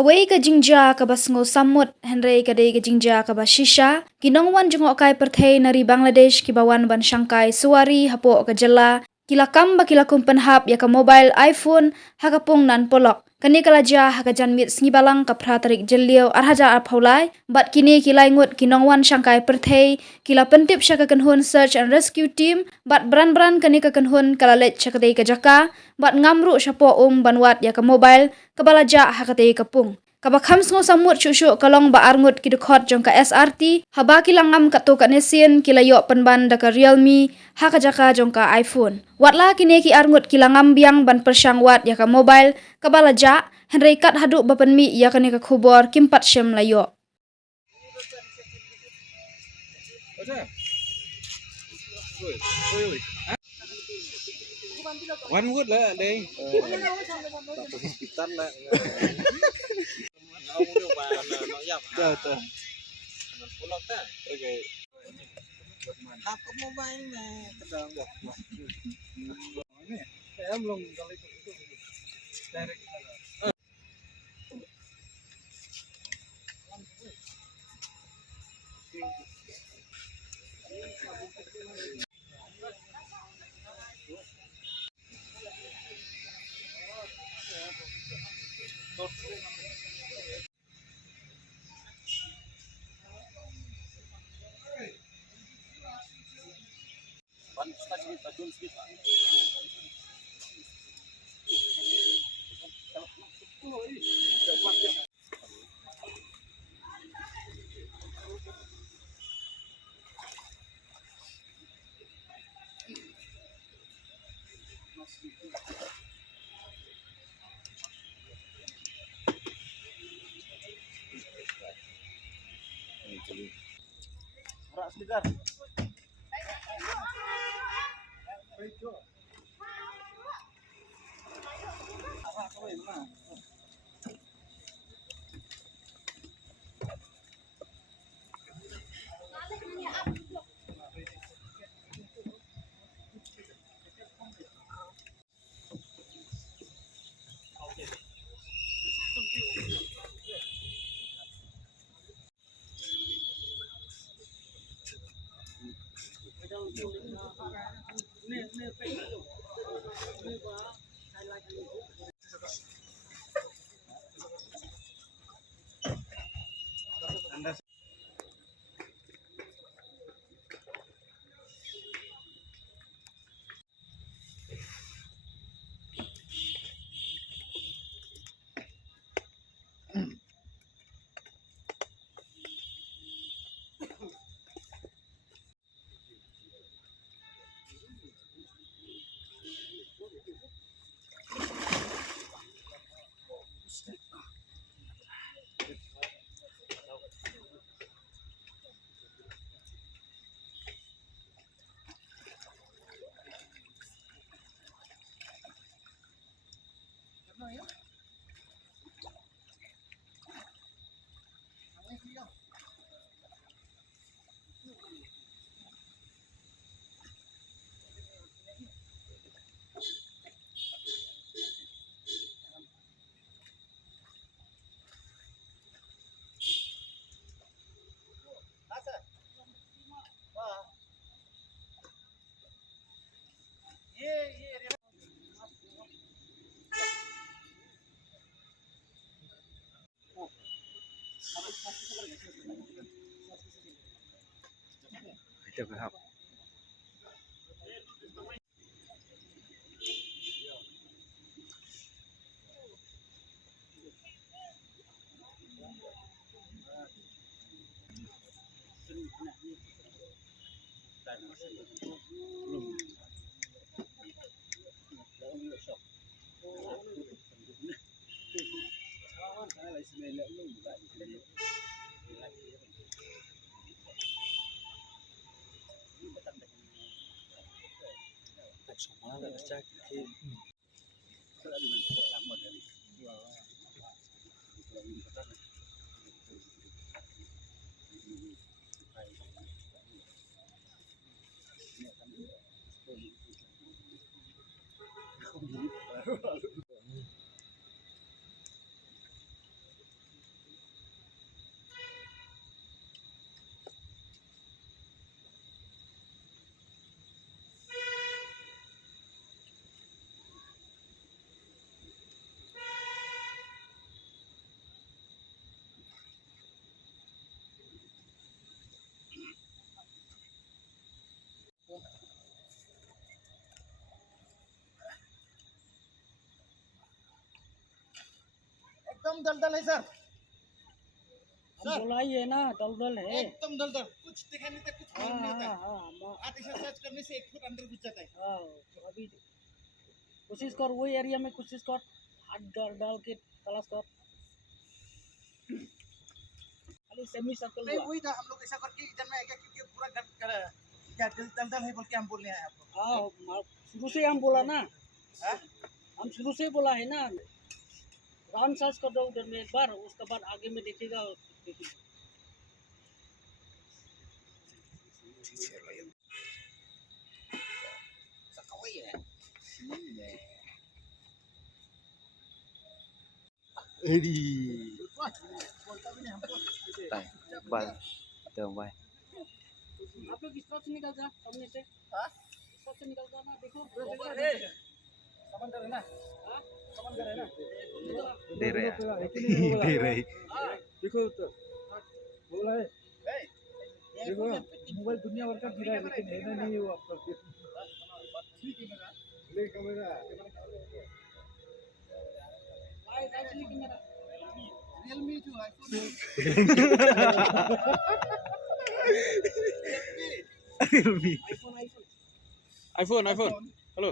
Kawai ka jingja ka basngo samut henrei ka dei ka jingja ka bashisha kinongwan jungok kai perthei nari Bangladesh ki bawan ban Shanghai suari hapo ka jela kila kamba kila kumpen hap ya ka mobile iPhone hakapung nan polok kani kala ja haka janmit sngibalang ka pratarik jelio arhaja aphaulai bat kini kilai ngut kinongwan Shanghai perthei kila pentip shaka kanhun search and rescue team bat bran kani ka kanhun kala let shaka dei ka jaka bat ngamru shapo banwat ya ka mobile kabalaja hakatei kapung kabakham sngo samut shushu kalong ba arngut kidukhot jongka SRT haba kilangam kato kanesin kilayo penban daka Realme hakajaka jongka iPhone watla kini ki arngut kilangam biang ban persang wat ya ka mobile kabalaja henrei kat hadu bapen mi ya kani ka khubor kimpat shem layo One wood lah đây. Hospital lah. Ông đưa bà nó dập. Tuh. Pulau ta. Okay. Aku mau main sedang dok. Ini saya belum kali itu. Direct. Rak sebentar. Itu berapa? Semua nggak tercak. एकदम दलदल है सर। बोला ही है ना, दलदल है। एकदम दलदल, कुछ दिखा नहीं था, कुछ मालूम नहीं होता है। हाँ, आप इसे सर्च करने से 1 फुट अंदर घुस जाता है। तो अभी कोशिश कर, वही एरिया में कोशिश कर, हाथ डाल डाल के तलाश कर। खाली सेमी सर्कल नहीं वही था, हम लोग ऐसा करके इधर में आएगा क्योंकि पूरा क्या दलदल है बोल के हम बोल रहे हैं आपको। हाँ, शुरू से हम बोला ना, हम शुरू से बोला है ना, राउंड सर्च कर दो उधर में एक बार, उसके बाद आगे में देखिएगा। आप लोग इस तरफ से निकल जा, सामने से, इस तरफ से निकल जाना। देखो समंदर है ना, समंदर है ना, दे रहे देखो तो बोला है, देखो मोबाइल दुनिया भर का गिरा है लेकिन लेना नहीं है वो आपका। ले कैमरा रियलमी जो iPhone hello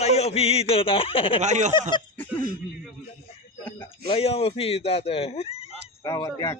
layo phi to ta layo phi ta te Rawat yak.